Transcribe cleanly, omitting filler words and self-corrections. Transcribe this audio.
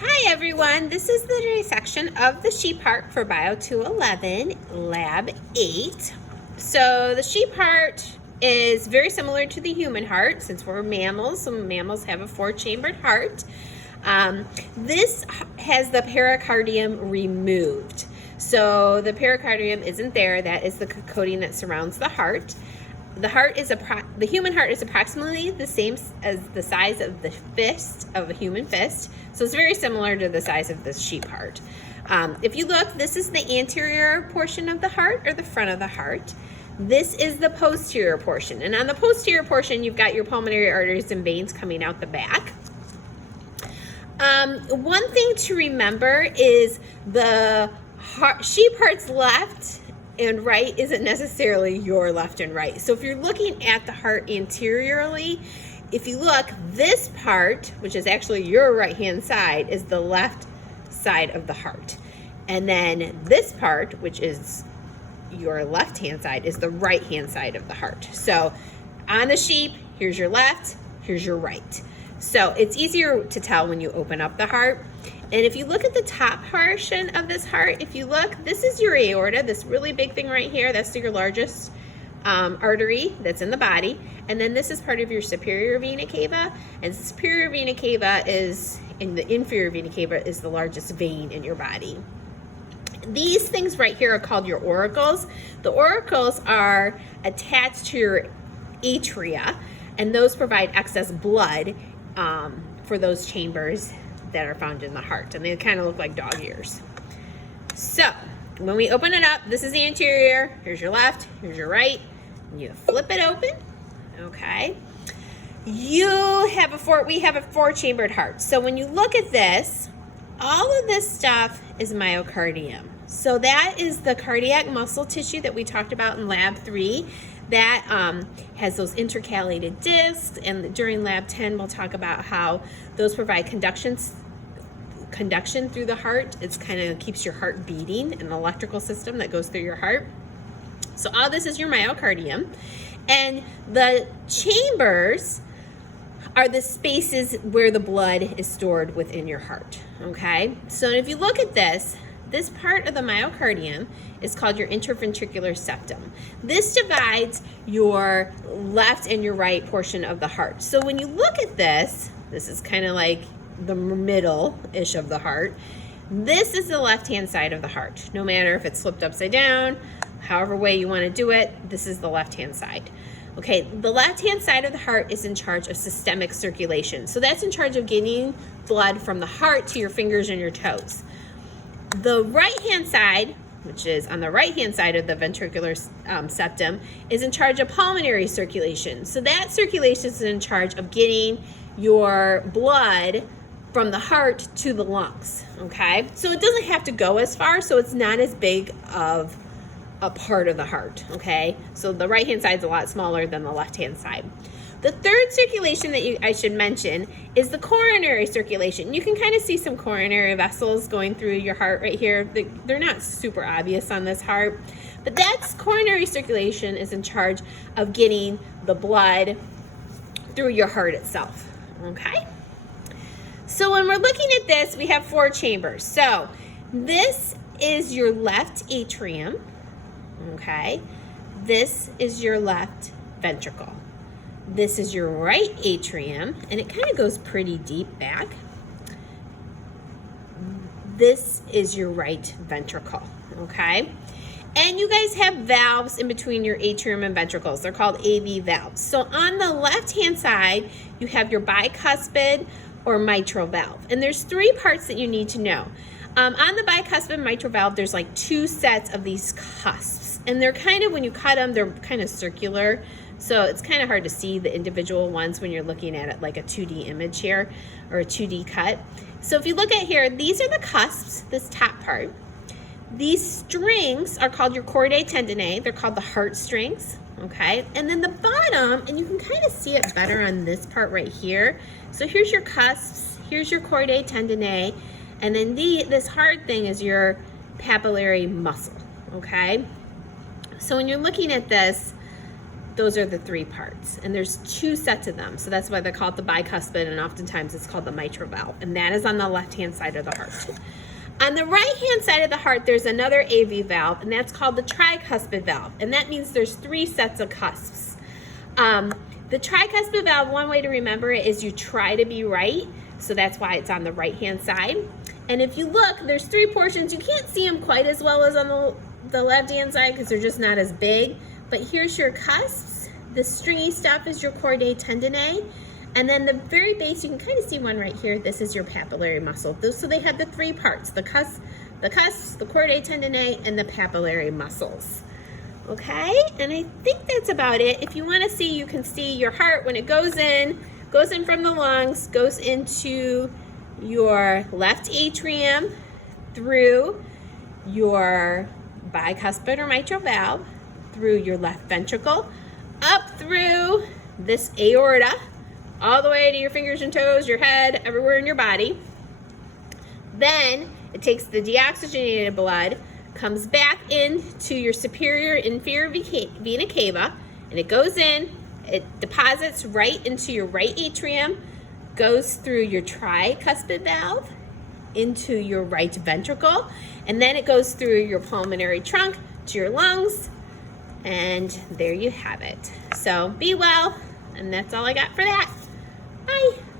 Hi everyone, this is the dissection of the sheep heart for Bio 211, Lab 8. So the sheep heart is very similar to the human heart since we're mammals. Some mammals have a 4-chambered heart. This has the pericardium removed. So the pericardium isn't there. That is the coating that surrounds the heart. The human heart is approximately the same as the size of the fist of a human fist, so it's very similar to the size of the sheep heart. If you look, this is the anterior portion of the heart or the front of the heart. This is the posterior portion, and on the posterior portion, you've got your pulmonary arteries and veins coming out the back. One thing to remember is the sheep heart's left and right isn't necessarily your left and right. So if you're looking at the heart anteriorly, if you look, this part, which is actually your right-hand side, is the left side of the heart. And then this part, which is your left-hand side, is the right-hand side of the heart. So on the sheep, here's your left, here's your right. So it's easier to tell when you open up the heart. And if you look at the top portion of this heart, if you look, this is your aorta, this really big thing right here. That's your largest artery that's in the body. And then this is part of your superior vena cava. And superior vena cava is, in the inferior vena cava is the largest vein in your body. These things right here are called your auricles. The auricles are attached to your atria, and those provide excess blood for those chambers that are found in the heart, and they kind of look like dog ears. So when we open it up, this is the anterior, here's your left, here's your right, and you flip it open. Okay, we have a 4-chambered heart. So when you look at this, all of this stuff is myocardium. So that is the cardiac muscle tissue that we talked about in lab 3 that has those intercalated discs, and during lab 10 we'll talk about how those provide conduction through the heart. It's kind of keeps your heart beating, an electrical system that goes through your heart. So all this is your myocardium, and the chambers are the spaces where the blood is stored within your heart. Okay, so if you look at this part of the myocardium is called your interventricular septum. This divides your left and your right portion of the heart. So when you look at this is kind of like the middle-ish of the heart. This is the left-hand side of the heart. No matter if it's flipped upside down, however way you want to do it, this is the left-hand side. Okay, the left-hand side of the heart is in charge of systemic circulation. So that's in charge of getting blood from the heart to your fingers and your toes. The right-hand side, which is on the right-hand side of the ventricular septum, is in charge of pulmonary circulation. So that circulation is in charge of getting your blood from the heart to the lungs, okay? So it doesn't have to go as far, so it's not as big of a part of the heart, okay? So the right-hand side is a lot smaller than the left-hand side. The third circulation that I should mention is the coronary circulation. You can kind of see some coronary vessels going through your heart right here. They're not super obvious on this heart, but that's coronary circulation is in charge of getting the blood through your heart itself, okay? So when we're looking at this, we have 4 chambers. So this is your left atrium, okay? This is your left ventricle. This is your right atrium, and it kind of goes pretty deep back. This is your right ventricle, okay? And you guys have valves in between your atrium and ventricles. They're called AV valves. So on the left-hand side, you have your bicuspid or mitral valve. And there's 3 parts that you need to know. On the bicuspid mitral valve, there's like 2 sets of these cusps. And they're kind of, when you cut them, they're kind of circular. So it's kind of hard to see the individual ones when you're looking at it like a 2D image here or a 2D cut. So if you look at here, these are the cusps, this top part. These strings are called your chordae tendineae. They're called the heart strings, okay? And then the bottom, and you can kind of see it better on this part right here. So here's your cusps, here's your chordae tendineae, and then this hard thing is your papillary muscle, okay? So when you're looking at this, those are the three parts. And there's two sets of them. So that's why they call it the bicuspid, and oftentimes it's called the mitral valve. And that is on the left-hand side of the heart. On the right-hand side of the heart, there's another AV valve, and that's called the tricuspid valve. And that means there's three sets of cusps. The tricuspid valve, one way to remember it is you try to be right. So that's why it's on the right-hand side. And if you look, there's three portions. You can't see them quite as well as on the left-hand side because they're just not as big. But here's your cusps. The stringy stuff is your chordae tendineae. And then the very base, you can kind of see one right here. This is your papillary muscle. So they have the three parts, the cusps, the chordae tendineae, and the papillary muscles. Okay, and I think that's about it. If you want to see, you can see your heart when it goes in from the lungs, goes into your left atrium, through your bicuspid or mitral valve, through your left ventricle, up through this aorta, all the way to your fingers and toes, your head, everywhere in your body. Then it takes the deoxygenated blood, comes back into your superior inferior vena cava, and it goes in, it deposits right into your right atrium, goes through your tricuspid valve into your right ventricle, and then it goes through your pulmonary trunk to your lungs, and there you have it. So be well, and that's all I got for that. Bye.